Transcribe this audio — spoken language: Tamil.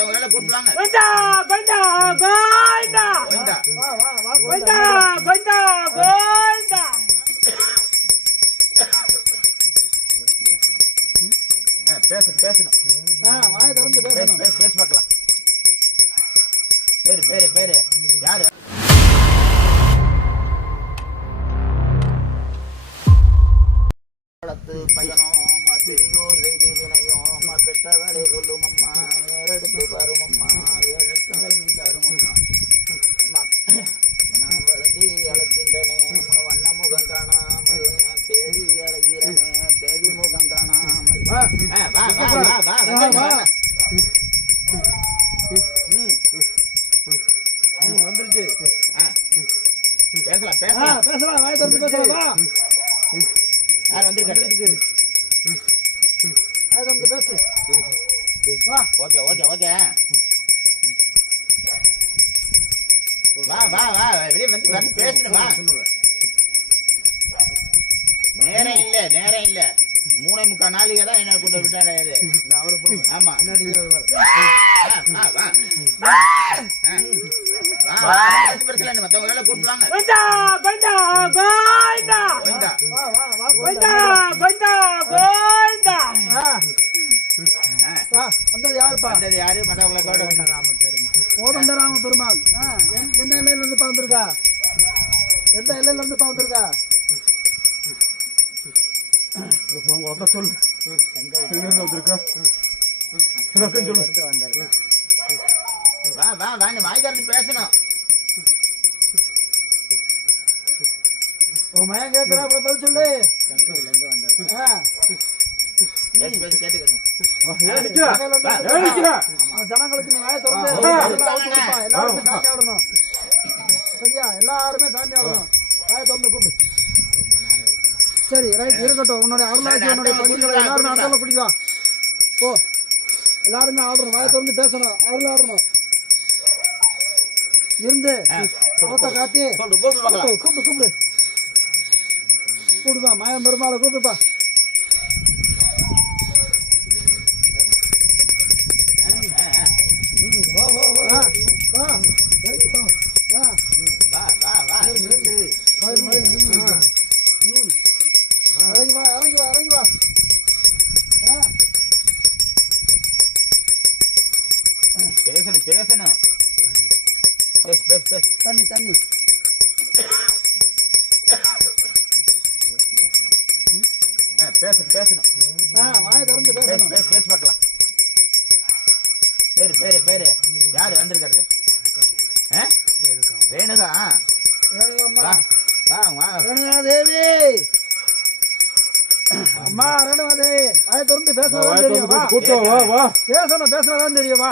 மத்தவங்க எல்லாம் வந்துருச்சு. பேசலாம் பேசலாம் பேசலாம் வாயை திறந்து பேசலாம் யார் வந்திருக்காரு வாயை திறந்து பேசு வா ஓகே ஓகே ஓகே வா வா வா வெளியே வந்து வந்து பேசணும் வா நேரம் இல்ல நேரம் இல்ல மூணே முக்கால் நாளைக்கு தான் என்ன கொண்டு விட்டாரு ஆமா. மத்தவங்க எல்லாம் கூப்பிட்டு வாங்க. கோவிந்தா கோவிந்தா கோவிந்தா கோவிந்தா. வா வா வா கோவிந்தா கோவிந்தா கோவிந்தா ஆ. ஆ. வா வந்தது யாருப்பா? வந்தது யாரு? மத்தவங்களை கூட கோதண்டராம பெருமாள். ஆ எந்த எல்லையில இருந்து வந்திருக்கா எந்த எல்லையில இருந்து வந்திருக்கா? சொல்லு. வா வா வா நீ வாய் திறந்து பேசணும். உன் மயன் கேட்கிறா அப்புறம் பதில் சொல்லு. ஆ. பேசு கேட்டுக்கணும். அவன் ஜனங்களுக்கு நீ வாயை திறந்து ஆ. எல்லாரும் சாமி ஆடணும் சரியா? எல்லாருமே சாமி ஆடணும் சரி ரைட் இருக்கட்டும். உன்னுடைய அருளாட்சி உன்னுடைய பண்டிகை எல்லாரும் நாட்டால பிடிக்கா போ. எல்லாருமே ஆடணும். வாயை திறந்து பேசணும். அருள் ஆடணும் இருந்து காத்தி பார்க்கலாம். கூப்பிடு கூப்பிடு. கூப்பிடு கூப்பிடுப்பா. மாயம் பெருமாளை கூப்பிடுப்பா. தண்ணி தண்ணி. ஆ, பேசணும் வாயை திறந்து பேசு பேசு பேசு பார்க்கலாம். பேரு பேரு பேரு. யாரு வந்திருக்காரு ஆ? ரேணுகா ஆ. அம்மா வா வா வா. ரேணுகா தேவி அம்மா ரேணுகா தேவி வாயை திறந்து பேசணும் தெரியும். வா. கூட்டம் வா வா பேசணும் பேசணும் தெரியும். வா.